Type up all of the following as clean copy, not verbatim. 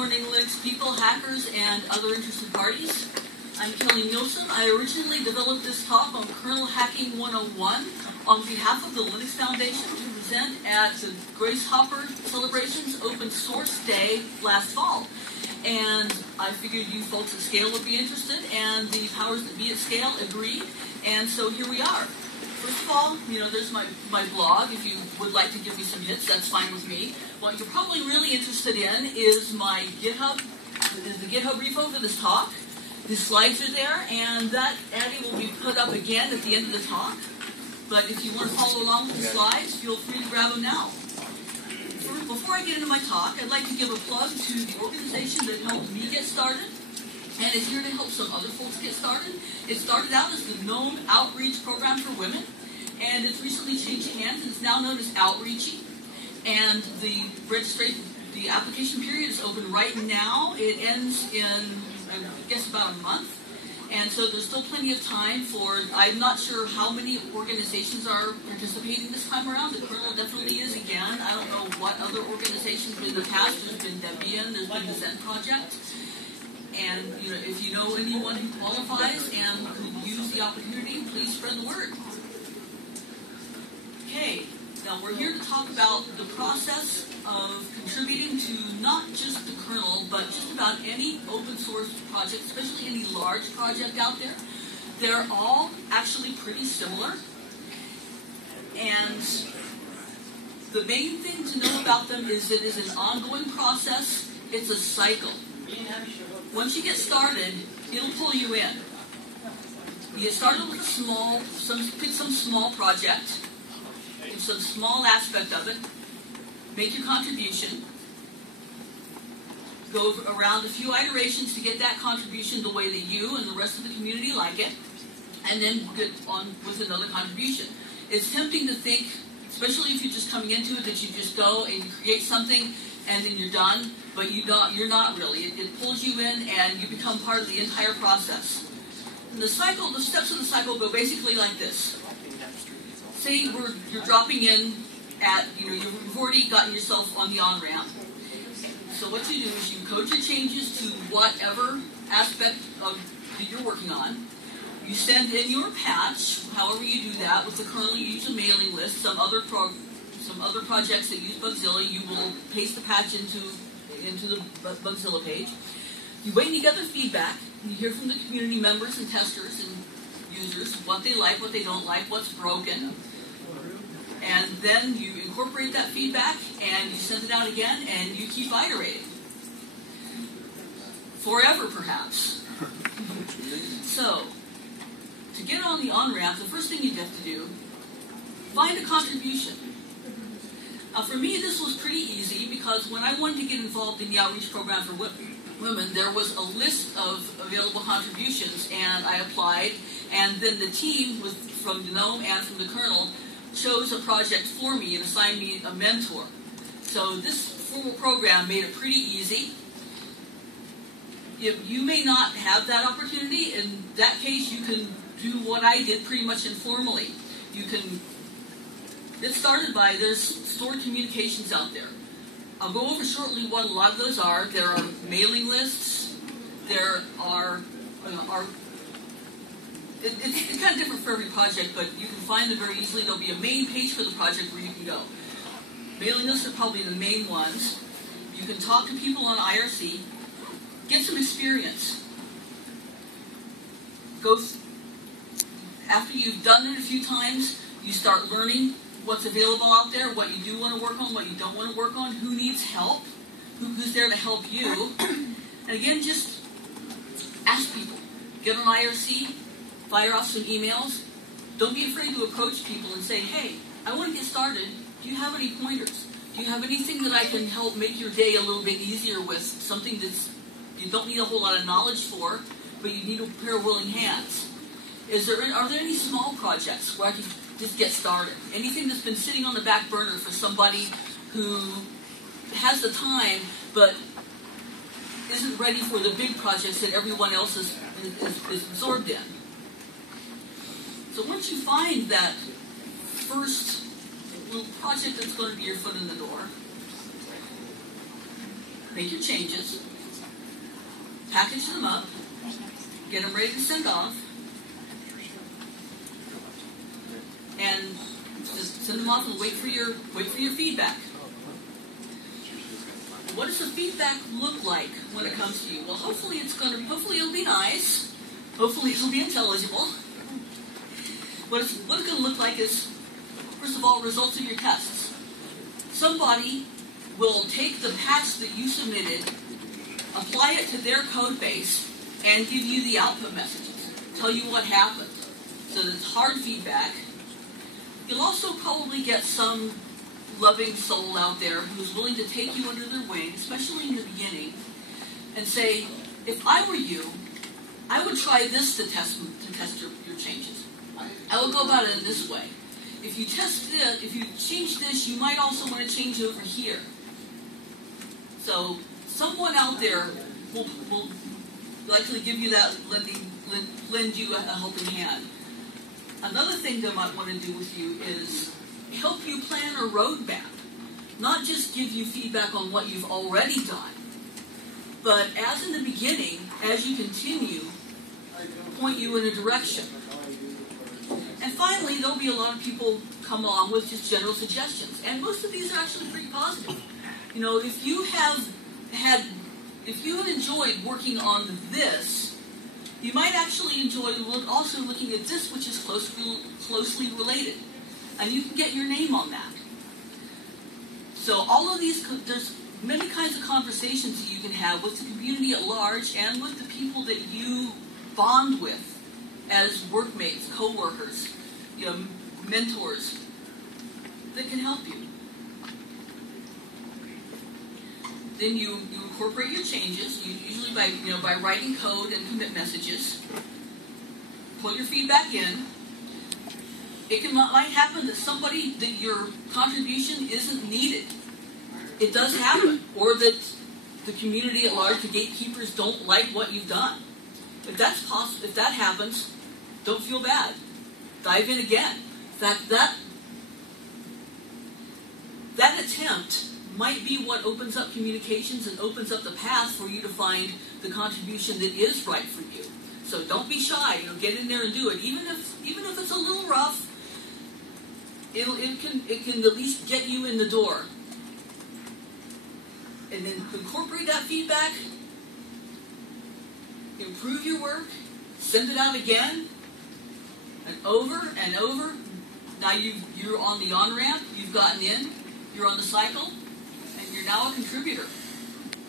morning, Linux people, hackers, and other interested parties. I'm Kelly Nielsen. I originally developed this talk on Kernel Hacking 101 on behalf of the Linux Foundation to present at the Grace Hopper Celebrations Open Source Day last fall. And I figured you folks at SCaLE would be interested, and the powers that be at SCaLE agreed, and so here we are. First of all, there's my blog. If you would like to give me some hits, that's fine with me. What you're probably really interested in is my GitHub, the GitHub repo for this talk. The slides are there, and that Addy will be put up again at the end of the talk. But if you want to follow along with the slides, feel free to grab them now. Before I get into my talk, I'd like to give a plug to the organization that helped me get started, and is here to help some other folks get started. It started out as the GNOME Outreach Program for Women, and it's recently changed hands. It's now known as Outreachy, and the application period is open right now. It ends in, I guess, about a month. And so there's still plenty of time for, I'm not sure how many organizations are participating this time around. The Kernel definitely is again. I don't know what other organizations, but in the past there's been Debian, there's been the Zen Project. And if you know anyone who qualifies and could use the opportunity, please spread the word. Okay, now we're here to talk about the process of contributing to not just the kernel, but just about any open source project, especially any large project out there. They're all actually pretty similar. And the main thing to know about them is it is an ongoing process. It's a cycle. Once you get started, it'll pull you in. You get started with some small project, some small aspect of it. Make your contribution, go around a few iterations to get that contribution the way that you and the rest of the community like it, and then get on with another contribution. It's tempting to think, especially if you're just coming into it, that you just go and you create something and then you're done, but you're not really. It pulls you in and you become part of the entire process. And the steps of the cycle go basically like this. Say you're dropping in at, you've already gotten yourself on the on-ramp. So what you do is you code your changes to whatever aspect that you're working on. You send in your patch, however you do that. With the kernel, you use a mailing list. Some other projects that use Bugzilla, you will paste the patch into the Bugzilla page. You wait and you gather feedback. You hear from the community members and testers and users what they like, what they don't like, what's broken. And then you incorporate that feedback, and you send it out again, and you keep iterating. Forever, perhaps. So, to get on the on-ramp, the first thing you have to do, find a contribution. Now, for me, this was pretty easy, because when I wanted to get involved in the outreach program for women, there was a list of available contributions, and I applied, and then the team from GNOME and from the kernel chose a project for me and assigned me a mentor. So this formal program made it pretty easy. If you may not have that opportunity, in that case you can do what I did pretty much informally. You can get started by, there's stored communications out there. I'll go over shortly what a lot of those are. There are mailing lists. There are it's kind of different for every project, but you can find them very easily. There'll be a main page for the project where you can go. Mailing lists are probably the main ones. You can talk to people on IRC. Get some experience. After you've done it a few times, you start learning what's available out there, what you do want to work on, what you don't want to work on, who needs help, who's there to help you. And again, just ask people. Get on IRC. Fire off some emails. Don't be afraid to approach people and say, hey, I want to get started. Do you have any pointers? Do you have anything that I can help make your day a little bit easier with? Something that you don't need a whole lot of knowledge for, but you need a pair of willing hands. Are there any small projects where I can just get started? Anything that's been sitting on the back burner for somebody who has the time, but isn't ready for the big projects that everyone else is absorbed in? So once you find that first little project that's going to be your foot in the door, make your changes. package them up, get them ready to send off, and just send them off and wait for your feedback. What does the feedback look like when it comes to you? Well, hopefully it'll be nice. Hopefully it'll be intelligible. What it's going to look like is, first of all, results of your tests. Somebody will take the patch that you submitted, apply it to their code base, and give you the output messages. Tell you what happened. So it's hard feedback. You'll also probably get some loving soul out there who's willing to take you under their wing, especially in the beginning, and say, if I were you, I would try this to test your changes. I would go about it in this way. If you test this, if you change this, you might also want to change over here. So someone out there will likely give you that, lend you a helping hand. Another thing they might want to do with you is help you plan a roadmap. Not just give you feedback on what you've already done, but as in the beginning, as you continue, point you in a direction. And finally, there'll be a lot of people come along with just general suggestions. And most of these are actually pretty positive. You know, if you have enjoyed working on this, you might actually enjoy also looking at this, which is closely related. And you can get your name on that. So all of these, there's many kinds of conversations that you can have with the community at large and with the people that you bond with as workmates, co-workers, mentors that can help you. Then you incorporate your changes, usually by writing code and commit messages. Put your feedback in. It might happen that your contribution isn't needed. It does happen, or that the community at large, the gatekeepers, don't like what you've done. If that's possible, if that happens, don't feel bad. Dive in again. In fact, that attempt might be what opens up communications and opens up the path for you to find the contribution that is right for you. So don't be shy. Get in there and do it. Even if it's a little rough, it can at least get you in the door. And then incorporate that feedback, improve your work, send it out again, and over and over. Now you're on the on-ramp, you've gotten in, you're on the cycle, and you're now a contributor.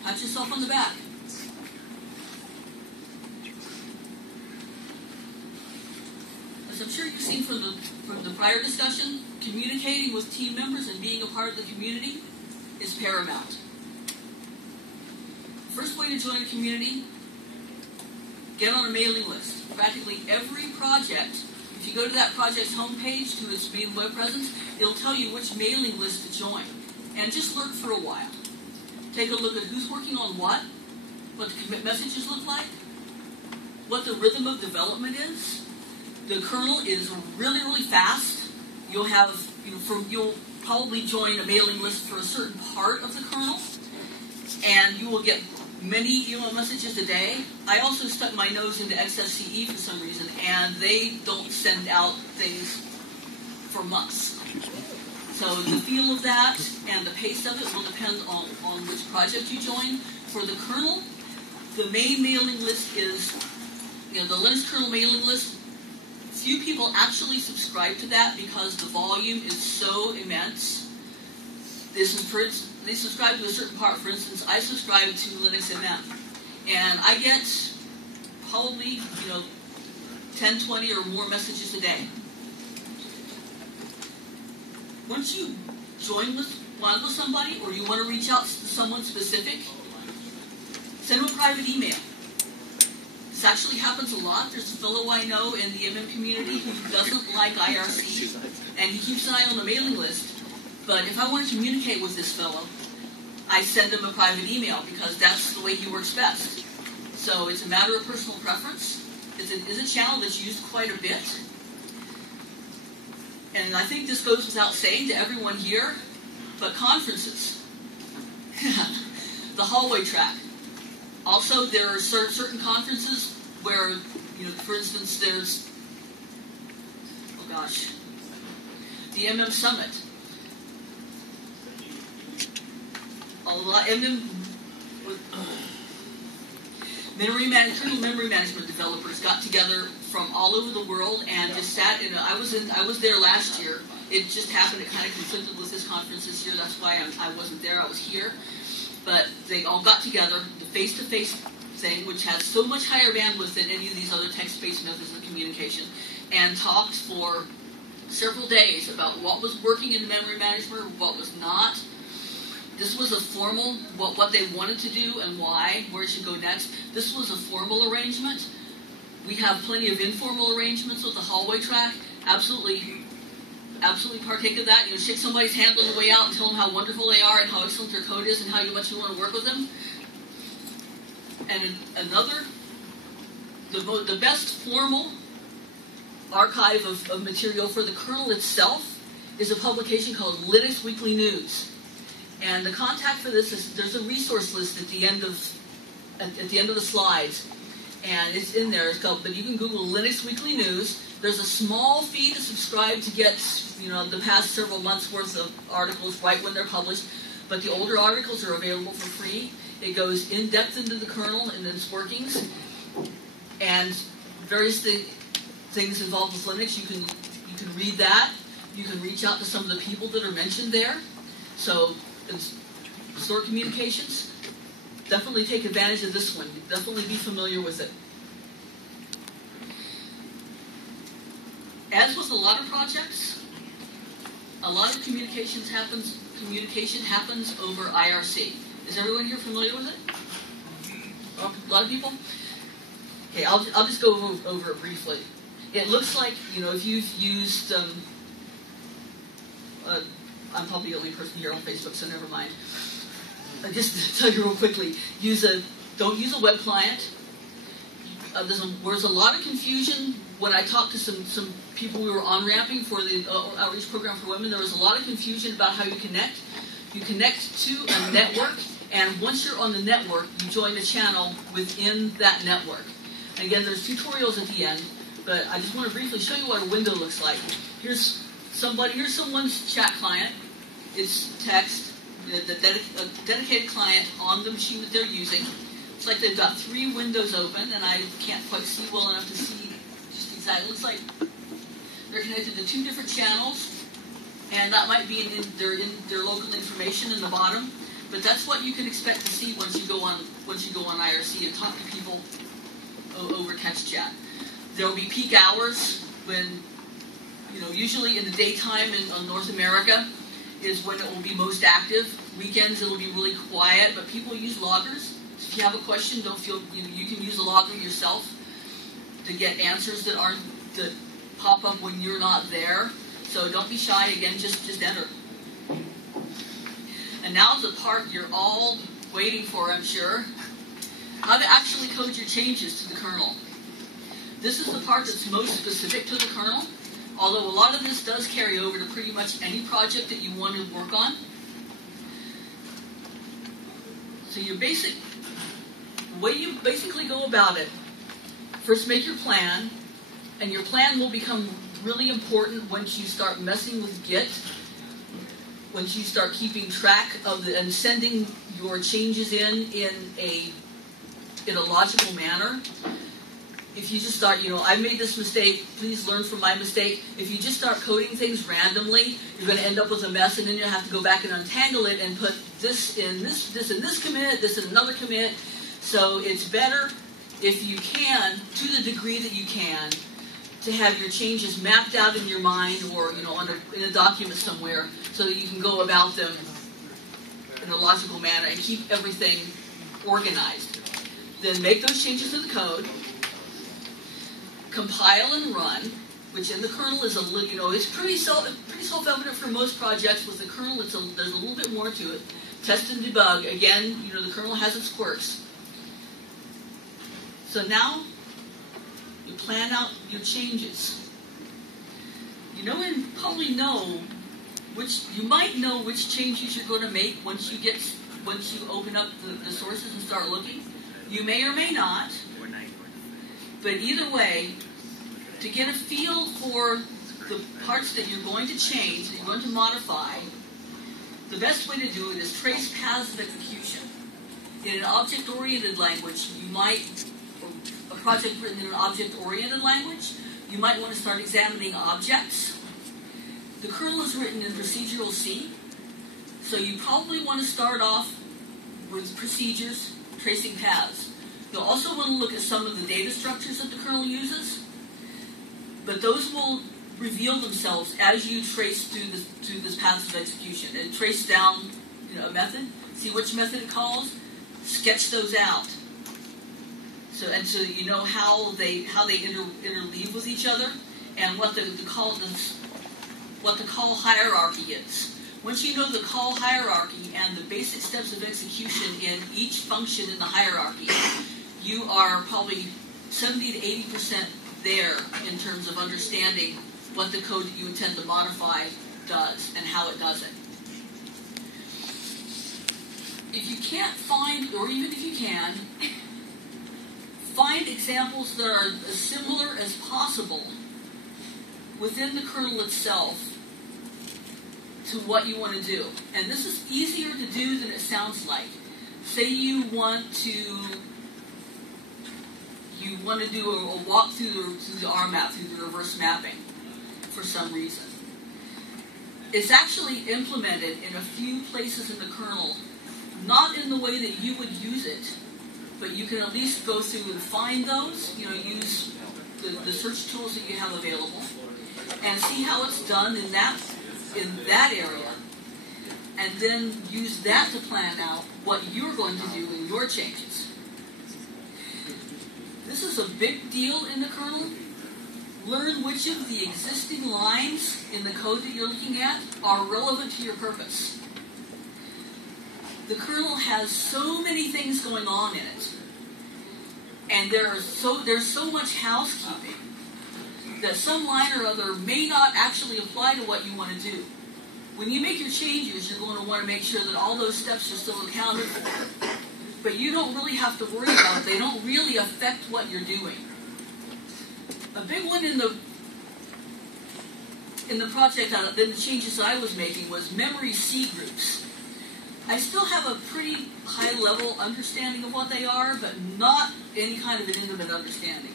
Pat yourself on the back. As I'm sure you've seen from the prior discussion, communicating with team members and being a part of the community is paramount. First way to join a community, get on a mailing list. Practically every project, if you go to that project's homepage, to its main web presence, it'll tell you which mailing list to join. And just lurk for a while. Take a look at who's working on what the commit messages look like, what the rhythm of development is. The kernel is really, really fast. You'll probably join a mailing list for a certain part of the kernel, and you will get many email messages a day. I also stuck my nose into XFCE for some reason, and they don't send out things for months. So the feel of that and the pace of it will depend on which project you join. For the kernel, the main mailing list is, the Linux kernel mailing list. Few people actually subscribe to that because the volume is so immense. They subscribe to a certain part. For instance, I subscribe to Linux MM, and I get probably 10, 20 or more messages a day. Once you join with somebody, or you want to reach out to someone specific, send them a private email. This actually happens a lot. There's a fellow I know in the MM community who doesn't like IRC, and he keeps an eye on the mailing list. But if I want to communicate with this fellow, I send him a private email because that's the way he works best. So it's a matter of personal preference. It's a channel that's used quite a bit. And I think this goes without saying to everyone here, but conferences. The hallway track. Also, there are certain conferences where, for instance, there's, the MM Summit. Kernel memory management developers got together from all over the world and just sat in. I was there last year. It just happened. It kind of conflicted with this conference this year. That's why I wasn't there. I was here, but they all got together. The face-to-face thing, which has so much higher bandwidth than any of these other text-based methods of communication, and talked for several days about what was working in memory management, what was not. This was a formal, what they wanted to do and why, where it should go next. This was a formal arrangement. We have plenty of informal arrangements with the hallway track. Absolutely partake of that. Shake somebody's hand on the way out and tell them how wonderful they are and how excellent their code is and how much you want to work with them. And the best formal archive of material for the kernel itself is a publication called Linux Weekly News. And the contact for this is, there's a resource list at the end of the slides, and it's in there. It's called, but you can Google Linux Weekly News. There's a small fee to subscribe to get, the past several months worth of articles right when they're published. But the older articles are available for free. It goes in depth into the kernel and its workings, and various things involved with Linux. You can read that. You can reach out to some of the people that are mentioned there. So, store communications, definitely take advantage of this one. Definitely be familiar with it. As with a lot of projects, a lot of communication happens over IRC. Is everyone here familiar with it? A lot of people? Okay, I'll just go over it briefly. It looks like, if you've used, I'm probably the only person here on Facebook, so never mind. Just to tell you real quickly, don't use a web client. There's a lot of confusion when I talked to some people we were on-ramping for the outreach program for women. There was a lot of confusion about how you connect. You connect to a network, and once you're on the network, you join a channel within that network. And again, there's tutorials at the end, but I just want to briefly show you what a window looks like. Here's someone's chat client. It's text, a dedicated client on the machine that they're using. It's like they've got 3 windows open, and I can't quite see well enough to see just exactly. It looks like they're connected to 2 different channels, and that might be in their local information in the bottom. But that's what you can expect to see once you go on IRC and talk to people over text chat. There will be peak hours when, usually in the daytime in North America is when it will be most active. Weekends it will be really quiet, but people use loggers. So if you have a question, don't feel you can use a logger yourself to get answers that pop up when you're not there. So don't be shy. Again, just enter. And now the part you're all waiting for, I'm sure. How to actually code your changes to the kernel. This is the part that's most specific to the kernel, although a lot of this does carry over to pretty much any project that you want to work on. So the way you basically go about it, first make your plan, and your plan will become really important once you start messing with Git, once you start keeping track of and sending your changes in a logical manner. If you just start, I made this mistake, please learn from my mistake. If you just start coding things randomly, you're going to end up with a mess, and then you have to go back and untangle it and put this in this commit, this in another commit. So it's better, if you can, to the degree that you can, to have your changes mapped out in your mind or in a document somewhere, so that you can go about them in a logical manner and keep everything organized. Then make those changes to the code. Compile and run, which in the kernel is it's pretty self-evident for most projects. With the kernel, there's a little bit more to it. Test and debug. Again, the kernel has its quirks. So now you plan out your changes. You might know which changes you're going to make once you open up the sources and start looking. You may or may not, but either way, to get a feel for the parts that you're going to change, that you're going to modify, the best way to do it is trace paths of execution. In an object-oriented language, you might, or a project written in an object-oriented language, you might want to start examining objects. The kernel is written in procedural C, so you probably want to start off with procedures, tracing paths. You'll also want to look at some of the data structures that the kernel uses, but those will reveal themselves as you trace through this paths of execution. And trace down, a method, see which method it calls, sketch those out. So you know how they interleave with each other, and what the call hierarchy is. Once you know the call hierarchy and the basic steps of execution in each function in the hierarchy, you are probably 70 to 80% there in terms of understanding what the code that you intend to modify does and how it does it. If you can't find, or even if you can, find examples that are as similar as possible within the kernel itself to what you want to do. And this is easier to do than it sounds like. Say you want to do a walk through the RMAP, through the reverse mapping, for some reason. It's actually implemented in a few places in the kernel, not in the way that you would use it, but you can at least go through and find those, use the search tools that you have available, and see how it's done in that area, and then use that to plan out what you're going to do in your changes. This is a big deal in the kernel. Learn which of the existing lines in the code that you're looking at are relevant to your purpose. The kernel has so many things going on in it, and there's so much housekeeping that some line or other may not actually apply to what you want to do. When you make your changes, you're going to want to make sure that all those steps are still accounted for. But you don't really have to worry about it. They don't really affect what you're doing. A big one in the project, then the changes I was making, was memory C groups. I still have a pretty high-level understanding of what they are, but not any kind of an intimate understanding.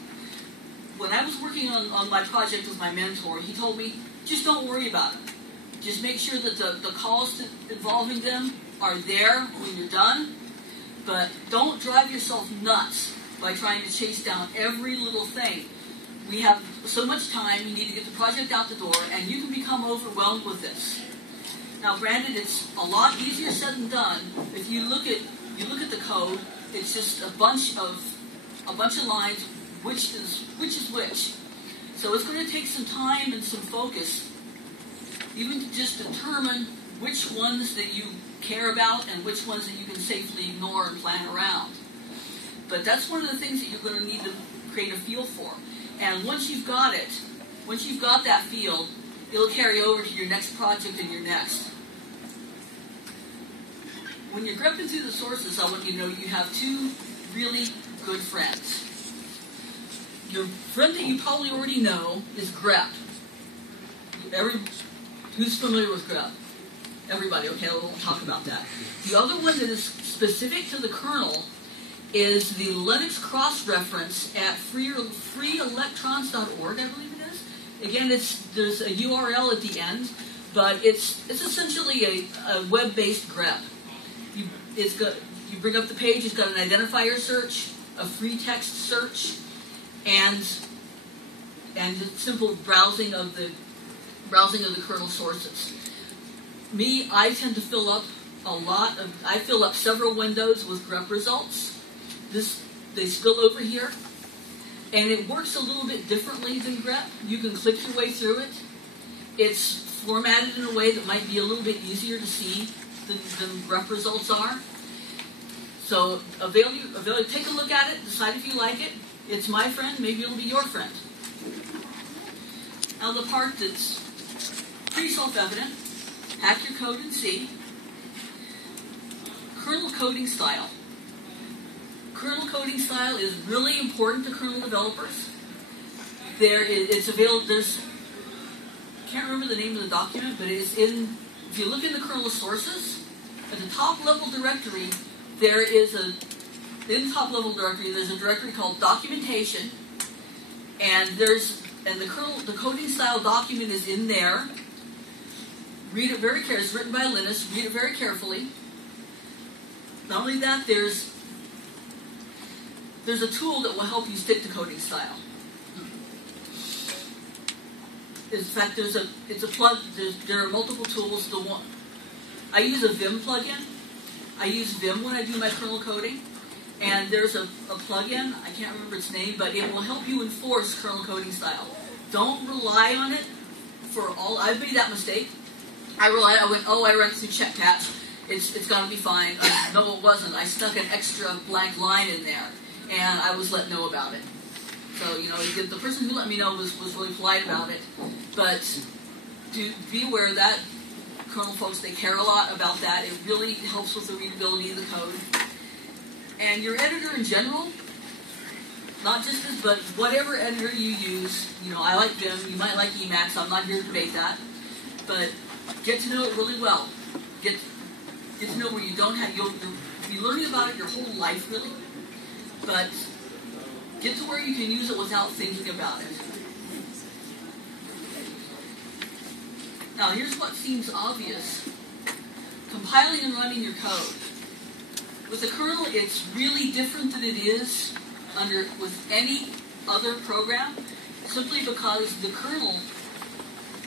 When I was working on my project with my mentor, he told me, just don't worry about it. Just make sure that the calls involving them are there when you're done, but don't drive yourself nuts by trying to chase down every little thing. We have so much time, you need to get the project out the door, and you can become overwhelmed with this. Now, granted, it's a lot easier said than done. If you look at the code, it's just a bunch of lines, which is which. So it's going to take some time and some focus, even to just determine which ones that you care about and which ones that you can safely ignore and plan around. But that's one of the things that you're going to need to create a feel for. And once you've got that feel, it'll carry over to your next project and your next. When you're grepping through the sources, I want you to know you have two really good friends. Your friend that you probably already know is grep. Who's familiar with grep? Everybody, okay, we'll talk about that. The other one that is specific to the kernel is the Linux cross-reference at freeelectrons.org, I believe it is. Again, there's a URL at the end, but it's essentially a web-based grep. You bring up the page, it's got an identifier search, a free text search, and simple browsing of the kernel sources. I tend to fill up I fill up several windows with grep results. They spill over here, and it works a little bit differently than grep. You can click your way through it. It's formatted in a way that might be a little bit easier to see than grep results are. So take a look at it, decide if you like it. It's my friend, maybe it'll be your friend. Now the part that's pretty self-evident, hack your code in C. Kernel coding style. kernel coding style is really important to kernel developers. It's available. I can't remember the name of the document, but it's in. If you look in the kernel sources, at the top level directory, there's a directory called documentation, and the coding style document is in there. Read it very carefully. It's written by Linus. Read it very carefully. Not only that, there's a tool that will help you stick to coding style. In fact, there are multiple tools. I use a Vim plugin. I use Vim when I do my kernel coding. And there's a plugin, I can't remember its name, but it will help you enforce kernel coding style. Don't rely on it for all. I've made that mistake. I ran through check patch. It's going to be fine. No, it wasn't. I stuck an extra blank line in there, and I was let know about it. So, the person who let me know was really polite about it. But be aware that kernel folks, they care a lot about that. It really helps with the readability of the code. And your editor in general, not just this, but whatever editor you use, I like Vim, you might like Emacs, I'm not here to debate that, but get to know it really well. Get to know where you don't have, you'll be learning about it your whole life, really, but get to where you can use it without thinking about it. Now, here's what seems obvious. Compiling and running your code. With the kernel, it's really different than it is with any other program, simply because the kernel,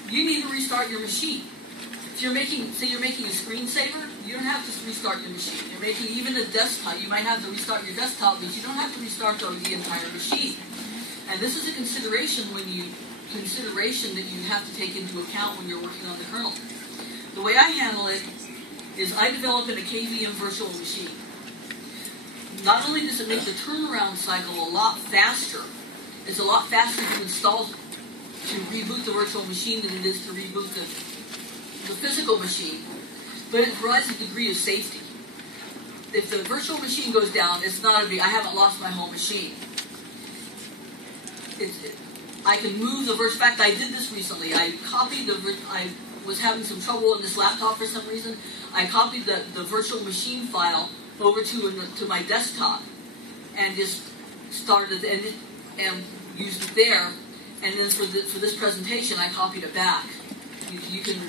you need to restart your machine. If you're making a screensaver, you don't have to restart your machine. You're making even a desktop, you might have to restart your desktop, but you don't have to restart the entire machine. And this is a consideration that you have to take into account when you're working on the kernel. The way I handle it is I develop in a KVM virtual machine. Not only does it make the turnaround cycle a lot faster, it's a lot faster to install, to reboot the virtual machine than it is to reboot the physical machine, but it provides a degree of safety. If the virtual machine goes down, it's not I haven't lost my whole machine. I can move the virtual. In fact, I did this recently. I was having some trouble in this laptop for some reason. I copied the virtual machine file over to my desktop and just started and used it there. And then for this presentation, I copied it back. You can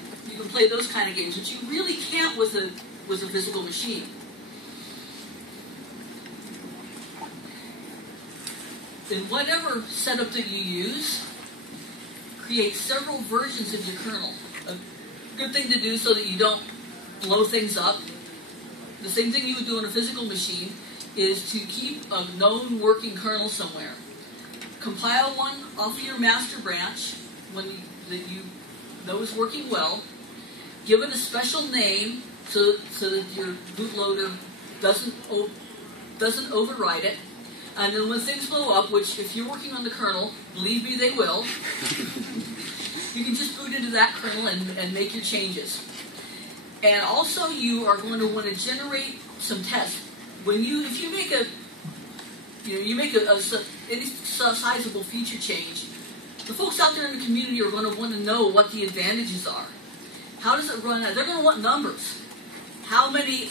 play those kind of games, which you really can't with a physical machine. In whatever setup that you use, create several versions of your kernel. A good thing to do so that you don't blow things up. The same thing you would do on a physical machine is to keep a known working kernel somewhere. Compile one off of your master branch that you know is working well. Give it a special name so that your bootloader doesn't override it. And then when things blow up, which if you're working on the kernel, believe me, they will, you can just boot into that kernel and make your changes. And also, you are going to want to generate some tests. If you make any sizable feature change, the folks out there in the community are going to want to know what the advantages are. How does it run? They're going to want numbers. How many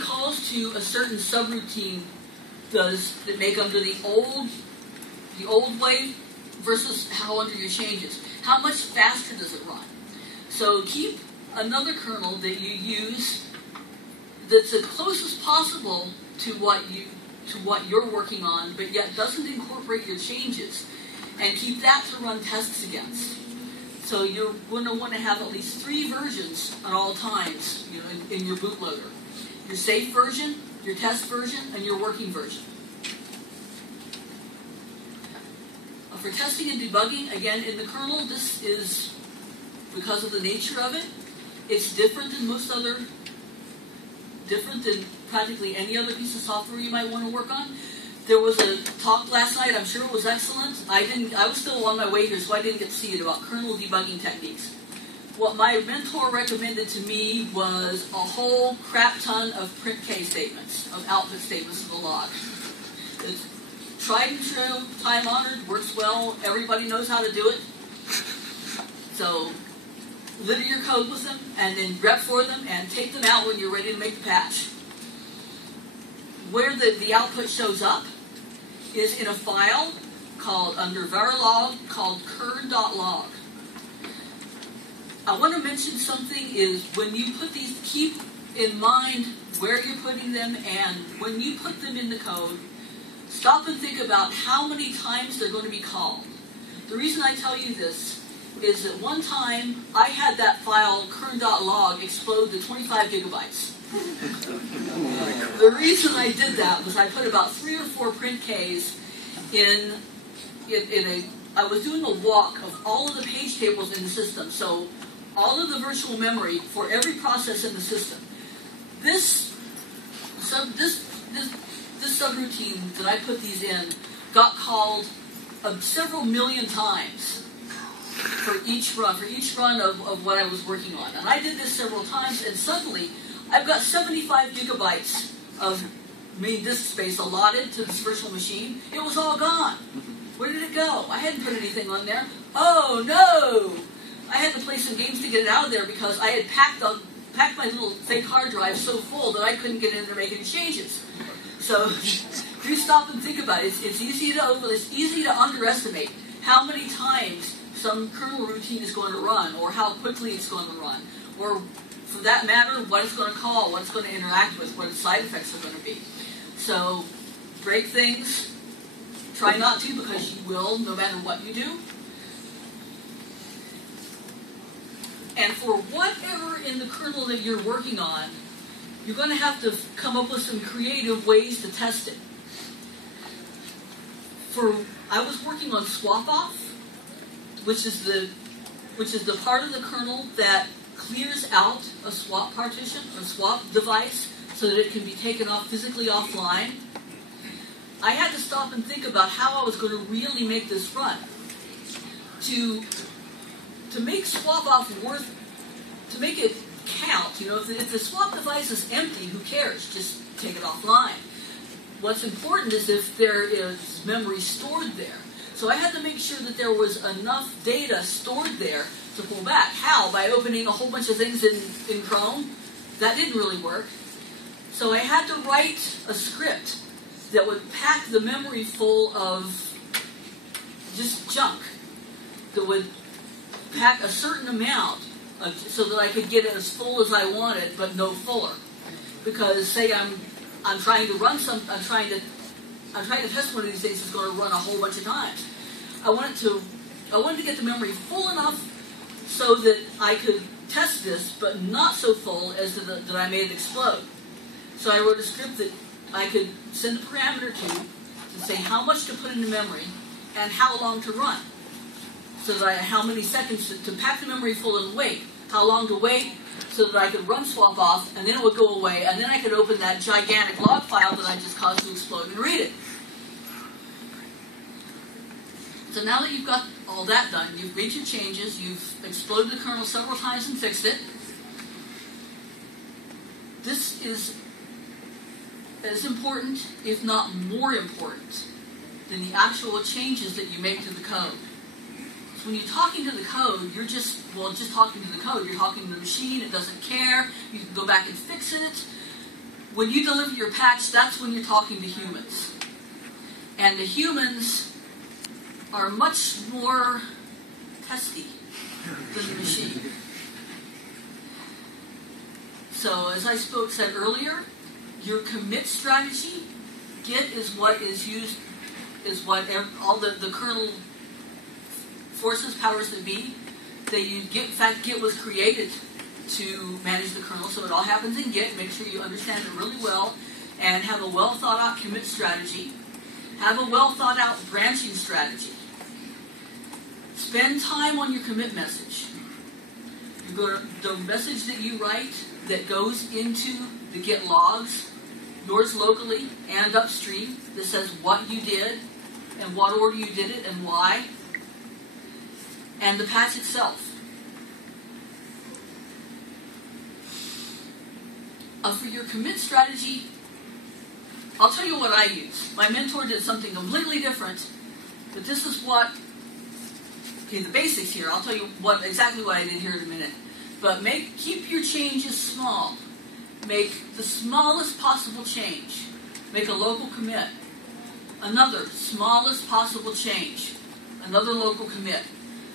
calls to a certain subroutine does it make under the old way versus how under your changes? How much faster does it run? So keep another kernel that you use that's as close as possible to what you're working on, but yet doesn't incorporate your changes, and keep that to run tests against. So you're going to want to have at least 3 versions at all times, in your bootloader: your safe version, your test version, and your working version. For testing and debugging, again, in the kernel, this is, because of the nature of it, it's different than practically any other piece of software you might want to work on. There was a talk last night, I'm sure it was excellent. I was still on my way here, so I didn't get to see it, about kernel debugging techniques. What my mentor recommended to me was a whole crap ton of print K statements, of output statements of the log. It's tried and true, time-honored, works well. Everybody knows how to do it. So litter your code with them, and then rep for them, and take them out when you're ready to make the patch. Where the output shows up is in a file called, under Verilog, called kern.log. I want to mention something is when you put these, keep in mind where you're putting them, and when you put them in the code, stop and think about how many times they're going to be called. The reason I tell you this is that one time I had that file, kern.log, explode to 25 gigabytes. The reason I did that was I put about 3 or 4 print Ks in a, I was doing a walk of all of the page tables in the system, so all of the virtual memory for every process in the system. This subroutine that I put these in got called several million times for each run of what I was working on. And I did this several times, and suddenly I've got 75 gigabytes of main disk space allotted to this virtual machine. It was all gone. Where did it go? I hadn't put anything on there. Oh no! I had to play some games to get it out of there because I had packed my little fake hard drive so full that I couldn't get in there making changes. So do stop and think about it. It's easy to underestimate how many times some kernel routine is going to run, or how quickly it's going to run, or for that matter, what it's going to call, what it's going to interact with, what its side effects are going to be. So break things. Try not to, because you will, no matter what you do. And for whatever in the kernel that you're working on, you're going to have to come up with some creative ways to test it. I was working on swap off, which is the part of the kernel that clears out a swap partition, a swap device, so that it can be taken off physically offline. I had to stop and think about how I was going to really make this run. To make swap off to make it count, if the swap device is empty, who cares? Just take it offline. What's important is if there is memory stored there. So I had to make sure that there was enough data stored there to pull back. How? By opening a whole bunch of things in Chrome? That didn't really work. So I had to write a script that would pack the memory full of just junk, that would pack a certain amount so that I could get it as full as I wanted, but no fuller. Because say I'm trying to run I'm trying to test one of these things that's going to run a whole bunch of times. I wanted to get the memory full enough so that I could test this, but not so full as that I made it explode. So I wrote a script that I could send a parameter to say how much to put into memory and how long to run. So that how many seconds to pack the memory full and wait, how long to wait, so that I could run swap off, and then it would go away, and then I could open that gigantic log file that I just caused to explode and read it. So now that you've got all that done, you've made your changes, you've exploded the kernel several times and fixed it, this is as important, if not more important, than the actual changes that you make to the code. So when you're talking to the code, you're just talking to the code. You're talking to the machine. It doesn't care. You can go back and fix it. When you deliver your patch, that's when you're talking to humans. And the humans are much more testy than the machine. So as I said earlier, your commit strategy, Git is what is used, is what all the kernel forces, powers that be, they use Git. In fact, Git was created to manage the kernel, so it all happens in Git. Make sure you understand it really well, and have a well thought out commit strategy. Have a well thought out branching strategy. Spend time on your commit message. The message that you write that goes into the Git logs, yours locally and upstream, that says what you did and what order you did it and why, and the patch itself. For your commit strategy, I'll tell you what I use. My mentor did something completely different, but this is what, okay, the basics here. I'll tell you exactly what I did here in a minute. But keep your changes small. Make the smallest possible change. Make a local commit. Another smallest possible change. Another local commit.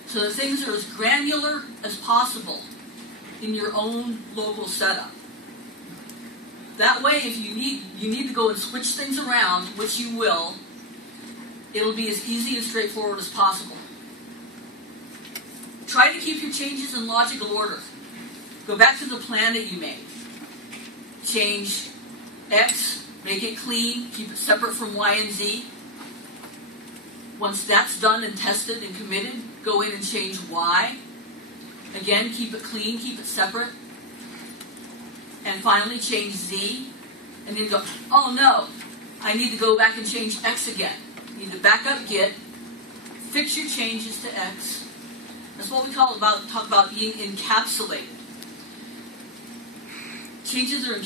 So that things are as granular as possible in your own local setup. That way, if you need to go and switch things around, which you will, it'll be as easy and straightforward as possible. Try to keep your changes in logical order. Go back to the plan that you made. Change X, make it clean, keep it separate from Y and Z. Once that's done and tested and committed, go in and change Y. Again, keep it clean, keep it separate. And finally, change Z. And then go, oh no, I need to go back and change X again. You need to back up Git, fix your changes to X. That's what we talk about being encapsulated. Changes are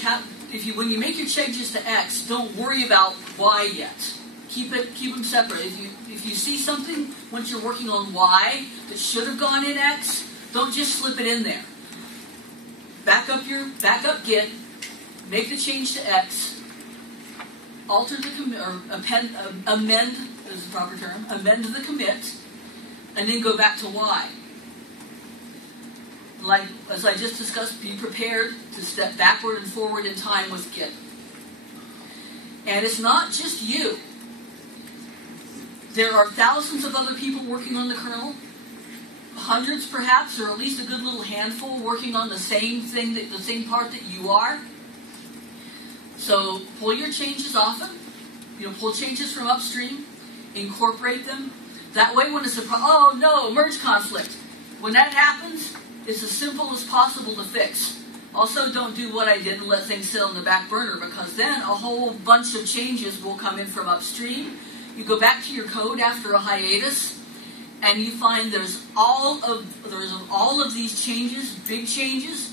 when you make your changes to X, don't worry about Y yet. Keep them separate. If you see something once you're working on Y that should have gone in X, don't just slip it in there. Back up Git, make the change to X, alter the commit, or amend is the proper term, amend the commit, and then go back to Y. Like, as I just discussed, be prepared to step backward and forward in time with Git. And it's not just you. There are thousands of other people working on the kernel, hundreds perhaps, or at least a good little handful working on the same thing, the same part that you are. So pull your changes often. Pull changes from upstream, incorporate them. That way when it's oh no, merge conflict. When that happens, it's as simple as possible to fix. Also, don't do what I did and let things sit on the back burner, because then a whole bunch of changes will come in from upstream. You go back to your code after a hiatus, and you find there's all of these changes, big changes,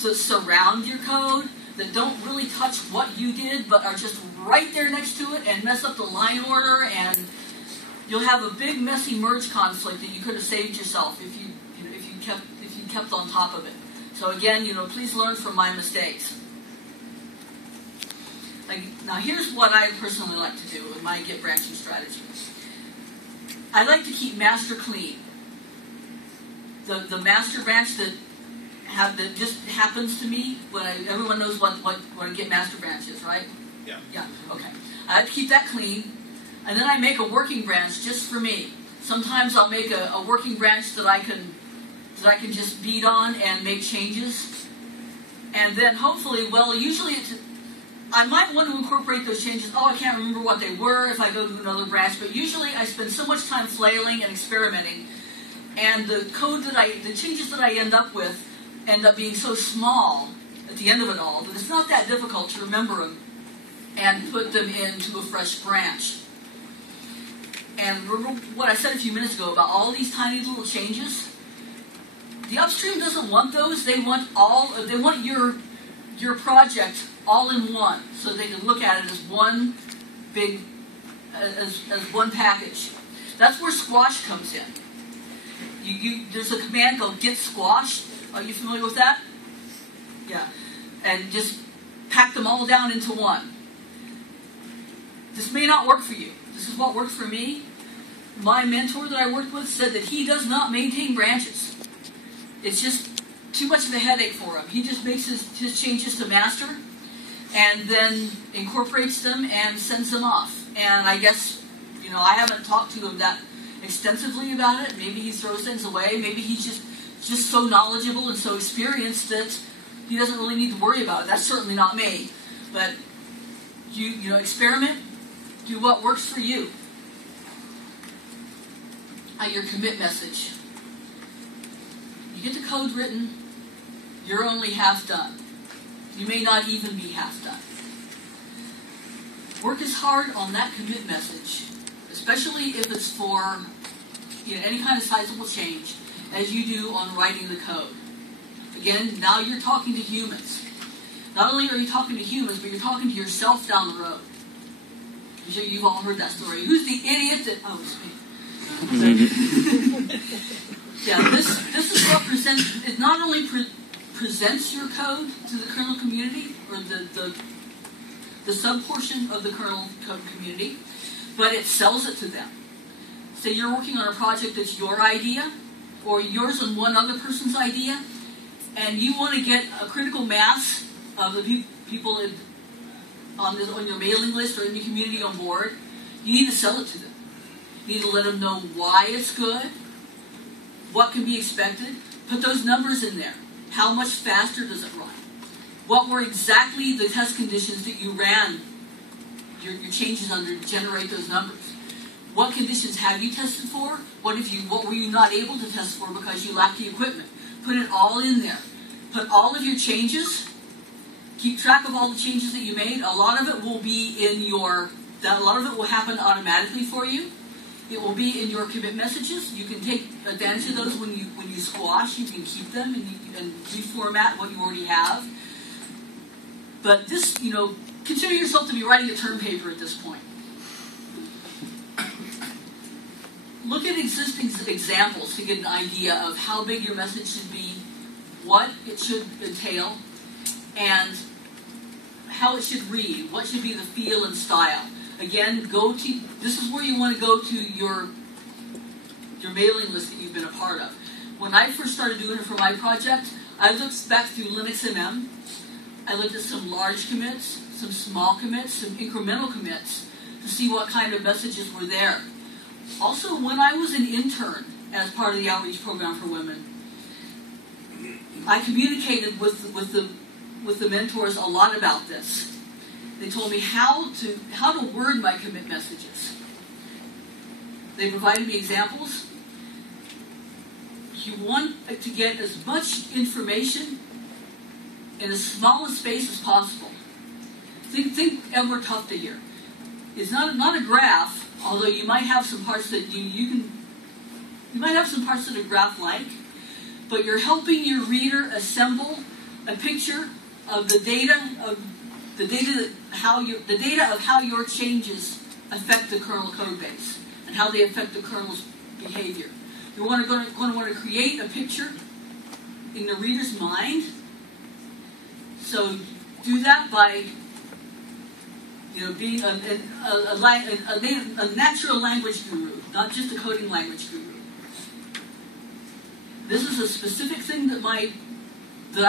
to surround your code that don't really touch what you did, but are just right there next to it and mess up the line order, and you'll have a big messy merge conflict that you could have saved yourself if you kept on top of it. So again, please learn from my mistakes. Now here's what I personally like to do with my Git branching strategy. I like to keep master clean. The master branch that just happens to me when everyone knows what a Git master branch is, right? Yeah. Yeah. Okay. I like to keep that clean, and then I make a working branch just for me. Sometimes I'll make a working branch that I can just beat on and make changes, and then hopefully, usually I might want to incorporate those changes. Oh, I can't remember what they were if I go to another branch, but usually I spend so much time flailing and experimenting, and the changes that I end up with end up being so small at the end of it all that it's not that difficult to remember them and put them into a fresh branch. And remember what I said a few minutes ago about all these tiny little changes? The upstream doesn't want those. They want your project all in one, so they can look at it as one big, as one package. That's where squash comes in. There's a command called git squash. Are you familiar with that? Yeah. And just pack them all down into one. This may not work for you. This is what worked for me. My mentor that I worked with said that he does not maintain branches. It's just too much of a headache for him. He just makes his changes to master and then incorporates them and sends them off. And I guess, I haven't talked to him that extensively about it. Maybe he throws things away. Maybe he's just so knowledgeable and so experienced that he doesn't really need to worry about it. That's certainly not me. But you experiment, do what works for you. Your commit message. You get the code written, you're only half done. You may not even be half done. Work as hard on that commit message, especially if it's for any kind of sizable change, as you do on writing the code. Again, now you're talking to humans. Not only are you talking to humans, but you're talking to yourself down the road. I'm sure you've all heard that story. Who's the idiot that... Oh, it's me. Yeah, this is what presents... It not only presents your code to the kernel community, or the sub-portion of the kernel code community, but it sells it to them. Say you're working on a project that's your idea, or yours and one other person's idea, and you want to get a critical mass of the people on your mailing list or in your community on board, you need to sell it to them. You need to let them know why it's good, what can be expected, put those numbers in there. How much faster does it run? What were exactly the test conditions that you ran your changes under to generate those numbers? What conditions have you tested for? What were you not able to test for because you lacked the equipment? Put it all in there. Put all of your changes. Keep track of all the changes that you made. A lot of it will be a lot of it will happen automatically for you. It will be in your commit messages. You can take advantage of those when you squash. You can keep them and reformat what you already have. But this, consider yourself to be writing a term paper at this point. Look at existing examples to get an idea of how big your message should be, what it should entail, and how it should read, what should be the feel and style. Again, this is where you want to go to your mailing list that you've been a part of. When I first started doing it for my project, I looked back through Linux MM. I looked at some large commits, some small commits, some incremental commits to see what kind of messages were there. Also, when I was an intern as part of the outreach program for women, I communicated with the mentors a lot about this. They told me how to word my commit messages. They provided me examples. You want to get as much information in as small a space as possible. Think Edward Tufte here. It's not a graph, although you might have some parts that you might have some parts that are graph-like, but you're helping your reader assemble a picture of the data of how your changes affect the kernel code base and how they affect the kernel's behavior. You're going to want to create a picture in the reader's mind. So do that by being a natural language guru, not just a coding language guru. This is a specific thing that I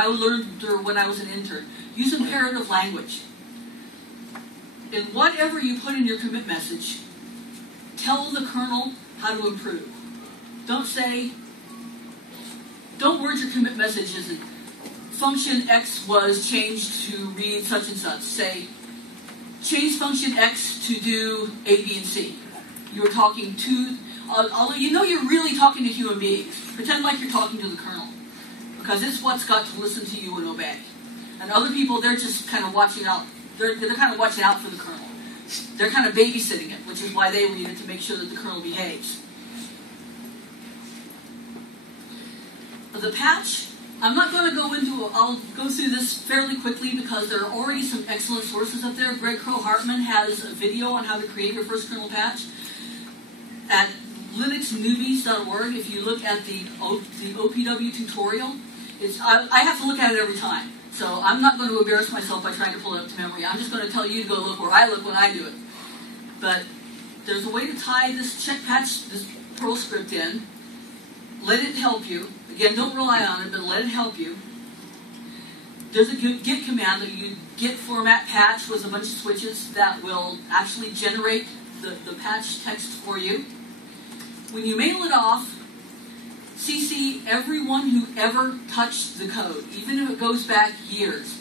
learned when I was an intern. Use imperative language. In whatever you put in your commit message, tell the kernel how to improve. Don't word your commit message as function X was changed to read such and such. Say, change function X to do A, B, and C. You're talking to, although you're really talking to human beings. Pretend like you're talking to the kernel, because it's what's got to listen to you and obey. And other people, they're just kind of watching out. They're kind of watching out for the kernel. They're kind of babysitting it, which is why they read it, to make sure that the kernel behaves. The patch, I'm not going to go into, I'll go through this fairly quickly because there are already some excellent sources up there. Greg Crow-Hartman has a video on how to create your first kernel patch at linuxnewbies.org. If you look at the OPW tutorial, I have to look at it every time. So I'm not going to embarrass myself by trying to pull it up to memory. I'm just going to tell you to go look where I look when I do it. But there's a way to tie this check patch, this Perl script in. Let it help you. Again, don't rely on it, but let it help you. There's a git command that you git format patch with a bunch of switches that will actually generate the patch text for you. When you mail it off, CC everyone who ever touched the code, even if it goes back years.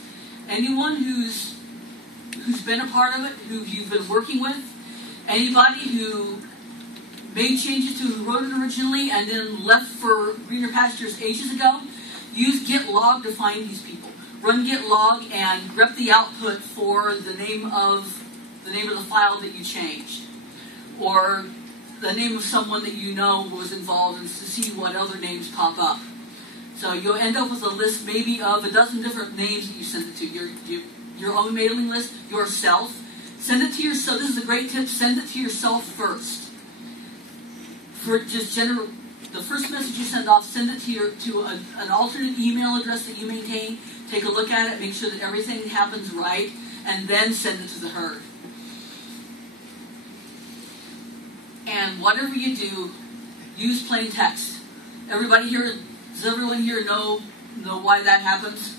Anyone who's been a part of it, who you've been working with, anybody who made changes to who wrote it originally and then left for greener pastures ages ago, use git log to find these people. Run git log and grep the output for the name of the file that you changed, or the name of someone that you know was involved, and to see what other names pop up. So you'll end up with a list maybe of a dozen different names that you sent it to. Your own mailing list, yourself. Send it to yourself. This is a great tip. Send it to yourself first. For just general, the first message you send off, send it to an alternate email address that you maintain. Take a look at it, make sure that everything happens right, and then send it to the herd. And whatever you do, use plain text. Everybody here, does everyone here know why that happens?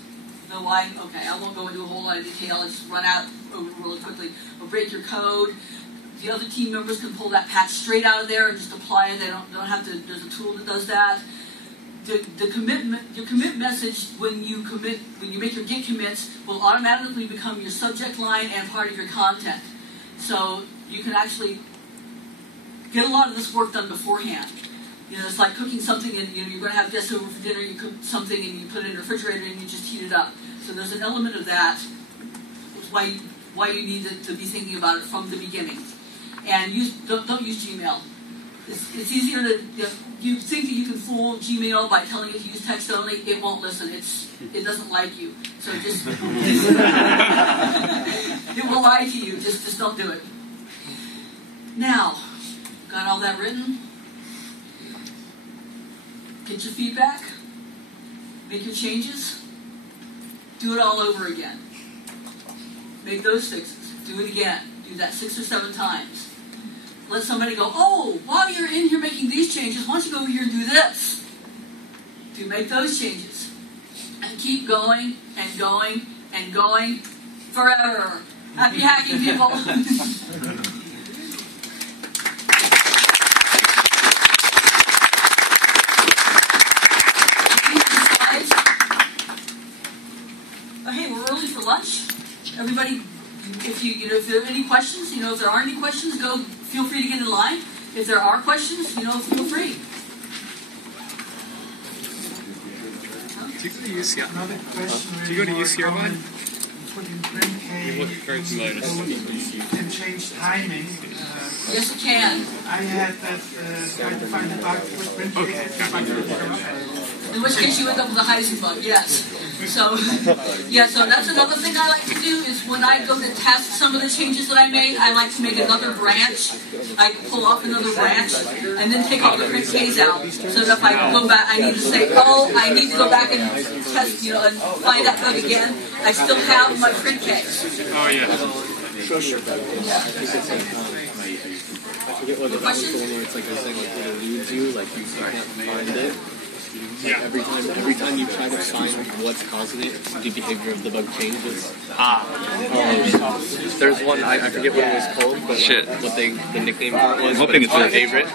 Know why? Okay, I won't go into a whole lot of detail. I'll just run out over really quickly. We'll break your code. The other team members can pull that patch straight out of there and just apply it. They don't have to. There's a tool that does that. The commitment, your commit message when you make your Git commits will automatically become your subject line and part of your content. So you can actually get a lot of this work done beforehand. You know, it's like cooking something and you're going to have guests over for dinner, you cook something and you put it in the refrigerator and you just heat it up. So there's an element of that, which is why you need to be thinking about it from the beginning. And don't use Gmail. It's easier to, you think that you can fool Gmail by telling it to use text only. It won't listen. It doesn't like you. So just it will lie to you. Just don't do it. Now, got all that written? Get your feedback. Make your changes. Do it all over again. Make those fixes. Do it again. Do that 6 or 7 times. Let somebody go, oh, while you're in here making these changes, why don't you go over here and do this? Make those changes. And keep going and going and going forever. Happy hacking, people. Hey, we're early for lunch. Everybody, if there are any questions, if there aren't any questions, feel free to get in line. If there are questions, feel free. Do you go to UCR? Another question. Do you go to UCR line? Put in print can change timing. Yes, it can. I had that trying to find a bug with print In which case you end up with a Heisen bug, yes. So that's another thing I like to do is when I go to test some of the changes that I made, I like to make another branch. I pull off another branch and then take all the print Ks out. So that if I go back, I need to say, I need to go back and test, and find that bug again. I still have my print Ks. Oh, yeah. I forget what the one where it's like a thing that eludes you, like you can't find it. Like every time you try to find what's causing it, the behavior of the bug changes. There's one I forget what it was called, but what the nickname for it was. But it's my favorite.